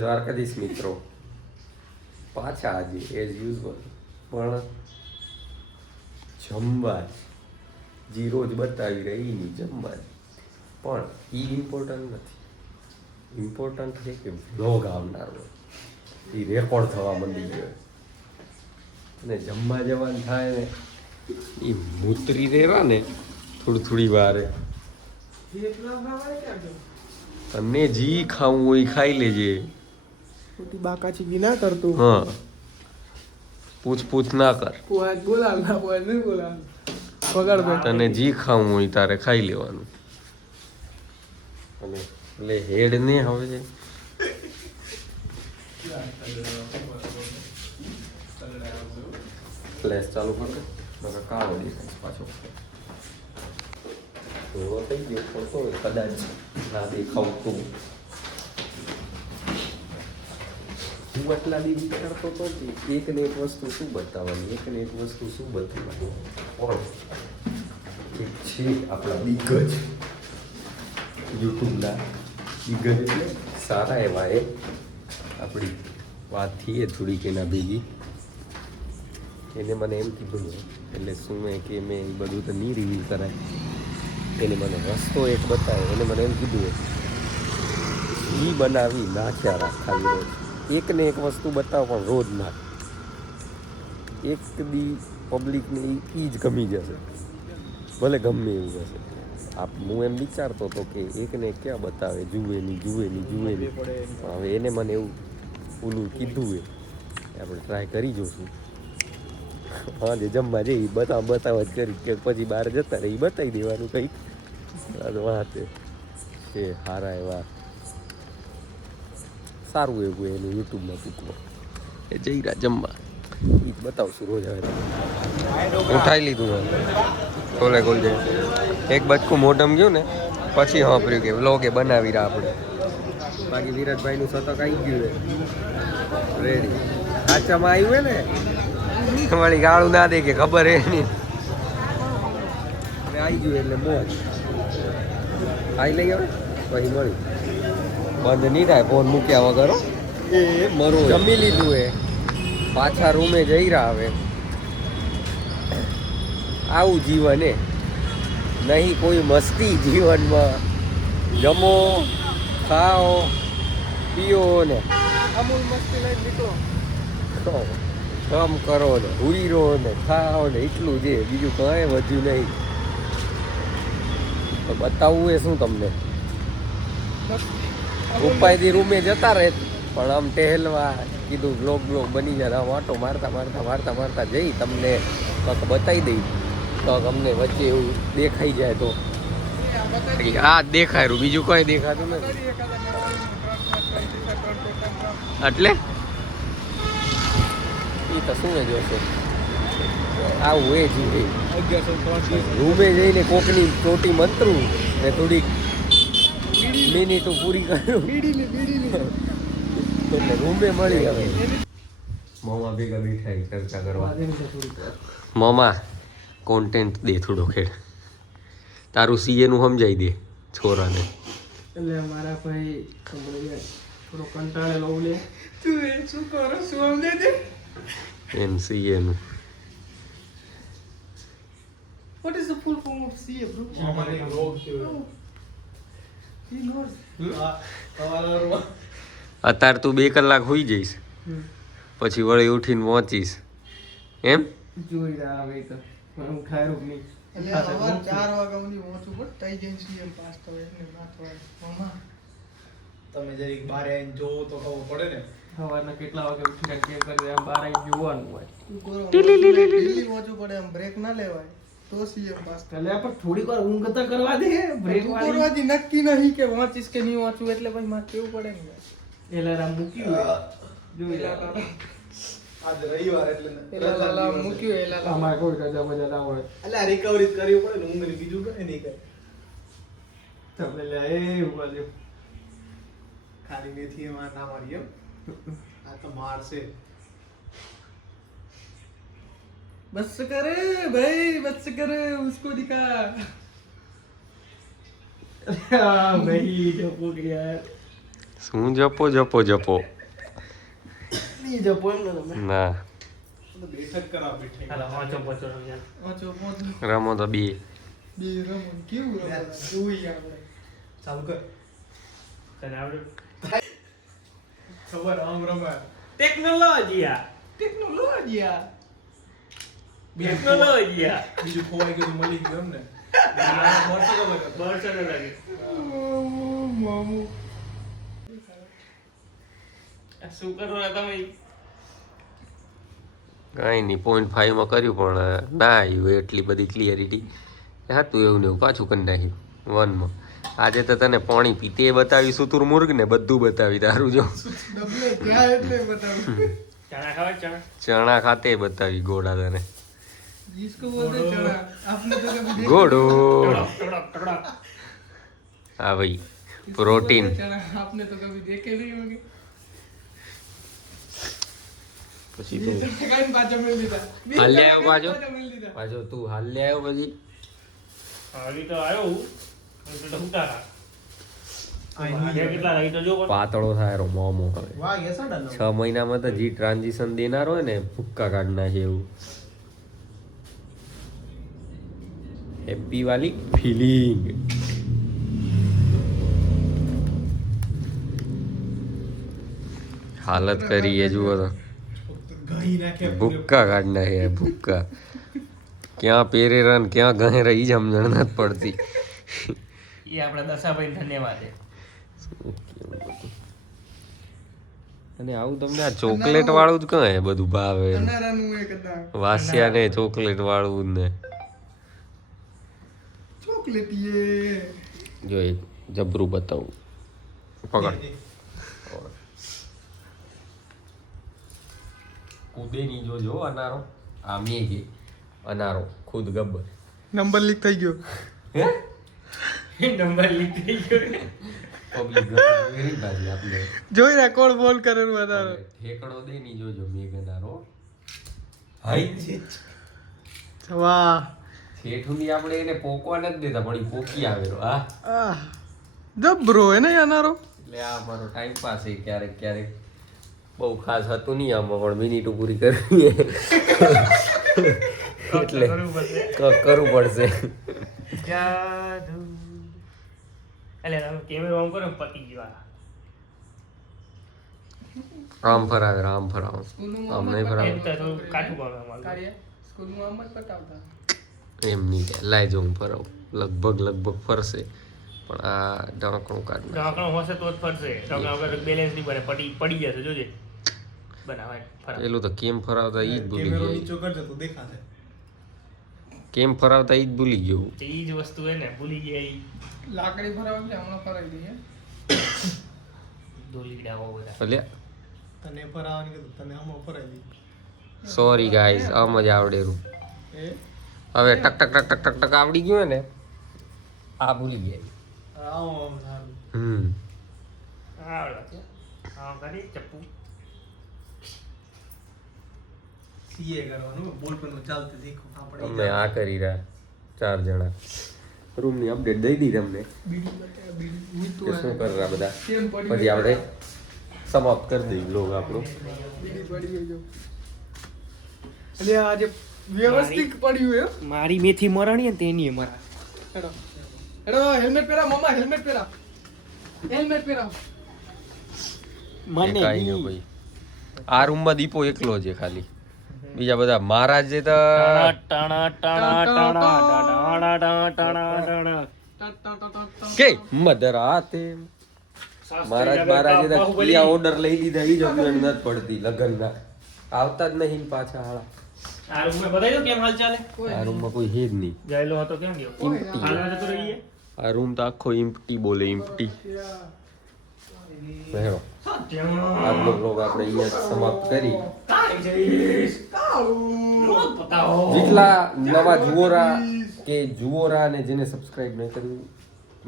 દ્વારકાધીશ મિત્રો પાછા આજે એઝ યુઝવલ પણ જમવા જી રોજ બતાવી રહી ની જમવા પણ એ ઇમ્પોર્ટન્ટ નથી. ઇમ્પોર્ટન્ટ છે કે વ્લોગ આવનાર હોય એ રેકોર્ડ થવા માંડી ગયો અને જમવા જવાનું થાય ને એ મૂતરી રહેવા ને થોડી વારે તને જી ખાવું હોય ખાઈ લેજે. બાકાચી બી ના કરતું. હા પૂછ ના કર. બોલાવ ના બોલ નહીં બોલાવ પગાર ભાઈ તને જી ખાવું હોય તારે ખાઈ લેવાનું. અને એટલે હેડ ને હવે ફ્લેશ ચાલુ કર મને કાળો દેખાય પાછો એવો થઈ ગયો પણ તો કદાચ ના દેખાવતું. હું એટલા દી વિચારતો હતો કે એક ને એક વસ્તુ શું બતાવવાની એક ને એક વસ્તુ શું બતાવવાની પણ એક છે આપણા દિગ્ગજ યુટ્યુબના દિગ્ગજ એટલે સારા એવા એ આપણી વાત થઈએ થોડીક એના ભેગી એને મને એમ કીધું એટલે શું મેં કે મેં એ બધું તો નહીં રિવીલ કરાય. એને મને રસ્તો એક બતાવ્યો એને મને એમ કીધું એ બનાવી નાખ્યા રાખવી રોજ એક ને એક વસ્તુ બતાવો પણ રોજ ના એક દી પબ્લિકને એ જ ગમી જશે ભલે ગમે એવું હશે. હું એમ વિચારતો હતો કે એક ને ક્યાં બતાવે જુએ નહીં પણ હવે એને મને એવું ઓલું કીધું એ આપણે ટ્રાય કરી જોઈશું. હા જે જમવા જઈ બતાવ જ કરી કે પછી બહાર જતા રહે એ બતાવી દેવાનું કંઈક વાત છે સારા એવા સારું એવું એનું યુટ્યુબમાં ટૂંકમાં એ જઈ રહ્યા જમવા એ જ બતાવશું રોજ. હવે ઉઠાઈ લીધું ખોલે ખોલ જાય એક બચકું મોઢમ ગયું ને પછી સાંભળ્યું કે વ્લોગ એ બનાવી રહ્યા આપણે. બાકી વિરાટભાઈનું શતક આવી ગયું રેડી સાચામાં આવ્યું હે ને તમારી ગાળું ના દે કે ખબર હે નહીં આવી ગયું એટલે મોજ ખાઈ લઈ આવે પછી મળી બંધ નહીં થાય ફોન મૂક્યા વગર એ મરો જમી લીધું એ પાછા રૂમે જઈ રહ્યા હવે. આવું જીવન એ નહીં કોઈ મસ્તી જીવનમાં જમો ખાઓ પીઓ ને અમૂલ મસ્તી લઈને નીકળો કામ કરો ને હુઈ રહો ને ખાઓ ને એટલું છે બીજું કાંઈ વધ્યું નહીં. તો બતાવવું એ શું તમને ઉપાયથી રૂમે જતા રહે પણ આમ ટહેલવા કીધું બ્લોગ બની જાય આમ આટો મારતા જઈ તમને કંઈક બતાવી દઈ તો અમને વચ્ચે એવું દેખાઈ જાય તો આ દેખાય બીજું કંઈ દેખાતું નથી એટલે એ તો શું જોશે આવું એ જીવે રૂમે જઈને કોકની ચોટી મંતરું ને થોડીક મિનિટો પૂરી કરું એટલે રૂમે મળી હવે મોમાં ભેગા બેઠા ચર્ચા કરવા. મોમાં કોન્ટેન્ટ દે થોડો ખેડ તારું સીએ નું સમજાઈ દે છોરાને. એટલે મારા ભાઈ થોડો કંટાળેલો લે તું શું કરો શું સમજે દે એમ સીએ નું What is the full form of CA, bro? અત્યારે તું 2 કલાક હોઈ જઈશ પછી વળી ઉઠીને પહોંચીશ એમ જોઈ રહ્યા હવે તો હું ખાયરું નહીં એટલે સવાર 4 વાગ્યા સુધી પહોંચું પણ તઈ જઈને સીએમ પાસ થવાય એટલે ના થવાય. મામા તમે જરીક બહાર આવીને જોવો તો ખબર પડે ને સવારના કેટલા વાગે ઉઠીને કેમ કરી આમ બહાર આવીને જોવાનું હોય દિલ્હી પહોંચવું પડે આમ બ્રેક ના લેવાય તો સીએમ પાસ થાય. એટલે પણ થોડીક વાર ઊંઘ તો કરવા દે બ્રેક વાળી કરવાથી નક્કી નહીં કે વાંચીશ કે નહીં વાંચું એટલે પછી મારે કેવું પડે ને એલારામ મૂક્યું હોય જોઈ રહ્યા આજ રવિવાર એટલે એલાલા મૂક્યું એલાલા અમારે કોઈ રજા મજા ના હોય એટલે આ રિકવરી કરવી પડે ને ઊંઘ ને બીજું કઈ નહીં કરે તમે લે એ ઉભા ખાલી મેથી એમાં ના મારી એમ આ તો મારશે. बस करे भाई बस करे उसको दिखा भाई जो हो गया શું જપો જપો જપો નહીં જપો એમ ને તમે ના બેઠક કરાવ બેઠક હાલો વાંચો પચો રમ્યા. વાંચો પોત રમો તો બે બે રમો કેવું રમો જોઈ આપણે ચાલુ કર તને આવડે ખબર આમ રમે ટેકનોલોજી ટેકનોલોજી બીજું ખોવાઈ ગયું મળી ગયું એમ ને બરસો લાગે મામુ શું કરો તમે કાંઈ નહીં 0.5 માં કર્યું પણ ના આવ્યું એટલી બધી ક્લિયરિટી હતું એવું ને એવું પાછું કરી નાખ્યું 1 માં આજે તો તને પાણી પીતે બતાવી સુતુર મુર્ગ ને બધું બતાવી તારું જો ડબલે ત્યાં એટલે બતાવું ચણા ખાવા ચણા ચણા ખાતે બતાવી ગોળા તને जिसको बोलते हैं चना आपने तो कभी देखा ગોળો ટકડો હા ભાઈ किसको प्रोटीन बोलते हैं चना आपने तो कभी देखे नहीं होंगे પછી ये તું तो कहीं पाचा मिल લીધા હાલ લે આવ્યો પાછો મિલ લીધા પાછો તું હાલ લે આવ્યો પછી આવી તો આવ્યો હું તો ઉતારા કેટલા લાગી તો જો પણ પાતળો થાય રો મોમો હવે વાહ ये साडा 6 મહિનામાં તો જી ટ્રાન્ઝિશન દેનાર હોય ને ભૂક્કા કાઢ નાખે એવું હેપી વાલી ફીલિંગ હાલત કરી એ જુઓ તો ગઈ નાખે ભૂક્કા કાઢ નાખે ભૂક્કા ક્યાં પેરે રન ક્યાં ગહે રહી જ સમજણ નથી પડતી એ આપણા દશાભાઈ ધન્યવાદ છે અને આવું તમને આ ચોકલેટ વાળું જ કહે બધું ભાવે કનારાનું એક હતા વાસિયા ને ચોકલેટ વાળું જ ને ચોકલેટીએ જો એક જબરું બતાવું પકડ કૂદે ની જો અનારો આ મેઘે અનારો ખુદ ગબ્બર નંબર લીક થઈ ગયો હે નંબર લીધી ગયો પબ્લિક વેરી બાજી આપણે જોઈ રહ્યા કોણ બોલ કરેલું વધારે ઠેકડો દે ની જોજો મેઘ અનારો હાઈ વાહ શેઠુની આપણે એને પોકવા નથી દેતા પણ ઈ પોકી આવેલો હા જબરો હે ને અનારો એટલે આ મારો ટાઈમ પાસ છે ક્યારેક ક્યારેક બહુ ખાસ હતું નહીં આમાં પણ મિનિટો પૂરી કરવી એટલે કરવું પડશે જાદુ એટલે તમે કેમેરો ઓન કરો પતી ગયો આમ ફરાવે આમ ફરાવે આમ નહીં ફરાવે એમ તો થોડું કાઠું પામે અમારું કાર્ય સ્કૂલમાં આમ જ પતાવતા એમ નહીં કે લાઈ જો હું ફરાવું લગભગ ફરશે પણ આ ઢાંકણું કાઢ નાખ. ઢાંકણો હશે તો જ ફરશે ઢાંકણા વગર બેલેન્સ નહીં બને પડી જશે જોજે બનાવાય ફરાવ પેલું તો કેમ ફરાવતા ઈ જ ભૂલી કેમેરો ગયા નીચો કરજો તો દેખાશે કેમ ફરાવતા ઈ જ ભૂલી ગયો તો ઈ જ વસ્તુ હે ને ભૂલી ગયા ઈ લાકડી ફરાવ એટલે હમણાં ફરાવી દઈએ દોલીડા હો બધા એટલે તને ફરાવાની કીધું તને હમણાં ફરાવી સોરી ગાઈસ આમ જ આવડેલું એ હવે ટક ટક ટક ટક ટક ટક આવડી ગયું ને આ ભૂલી ગયા આવો આમ સારું આવડે છે હા કરી ચપ્પુ સીએ કરવાનું બોલ પર ચાલતું દેખો આપણે અમે આ કરી રહ્યા 4 જણા રૂમની અપડેટ દઈ દીધી તમને બીડી બતાવ બીડી કે શું કરી રહ્યા બધા કેમ પડી પછી આપણે સમાપ્ત કરી દઈએ બ્લોગ આપણો બીડી પડી ગયો એટલે આજે વ્યવસ્થિત પડ્યું હે મારી મેથી મરણી ને તેની મરા હેડો હેડો હેલ્મેટ પહેરા મામા હેલ્મેટ પહેરા હેલ્મેટ પહેરા એ કાંઈ નહીં ભાઈ આ રૂમમાં દીપો એકલો છે ખાલી બીજા બધા મહારાજ જે તો કે મધરાતે મહારાજે તો કિયા ઓર્ડર લઈ લીધા ઈ જ અમને નથી પડતી લગનના આવતા જ નહીં પાછા હાળા આ રૂમમાં બતાવી દો કેમ હાલ ચાલે આ રૂમમાં કોઈ હે જ નહીં ગયેલો હતો કેમ ગયો ઇમ્પટી હાલ જતો રહીએ આ રૂમ તો આખો ઇમ્પટી બોલે ઇમ્પટી હેરો આજનો બ્લોગ આપણે અહીંયા સમાપ્ત કરી જેટલા નવા જુઓરા કે જુઓરા ને જેને સબસ્ક્રાઇબ નહીં કર્યું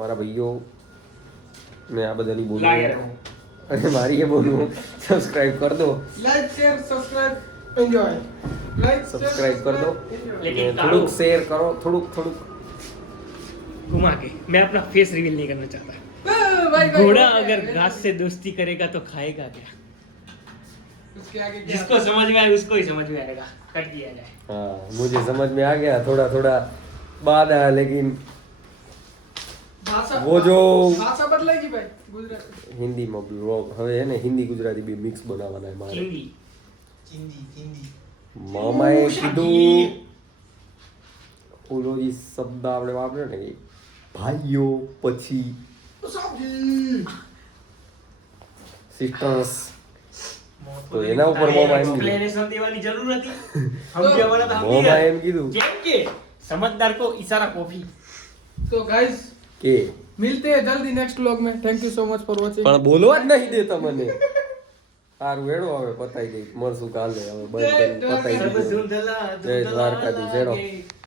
મારા ભાઈઓ ને આ બધાની બોલું અને મારી એ બોલું સબસ્ક્રાઇબ કરી દો like share subscribe enjoy like subscribe કરી દો लेकिन અને થોડુંક શેર કરો થોડુંક घुमा के मैं अपना फेस रिवील नहीं करना चाहता भाई घोड़ा अगर घास से दोस्ती करेगा तो खाएगा क्या? उसके आगे क्या? जिसको समझ में आए उसको ही समझ में आएगा, कट दिया जाए। हाँ मुझे समझ में आ गया, थोड़ा थोड़ा बाद आया, लेकिन भाषा वो जो- भाषा बदलेगी भाई गुजराती હિન્દીમાં બ્લોગ હવે હે ને હિન્દી ગુજરાતી બે મિક્સ બનાવવાના છે મારે. हिंदी ચિંદી મામાએ કીધું ઓલો જે શબ્દ આપણે વાપર્યો ને એ ભાઈઓ પછી સિસ્ટર્સ, તો એના ઉપર મોમા એમ કીધું एक्सप्लेनेशन देवानी जरूर હતી સમજ્યા વાળા તો સમજી મોમા ગયા. એમ કીધું કેમ કે समझदार को इशारा कॉफी. तो गाइस કે मिलते हैं जल्दी नेक्स्ट व्लॉग में. Thank you so much for watching. પણ બોલવા જ નહીં દેતા મને. સારું હેડો હવે પતાઈ દઈ મળશું કાલે, હવે બંધ કરી પતાઈ सब દીધું. धुंधला જય દ્વારકાધીશ, હેડો. लागे.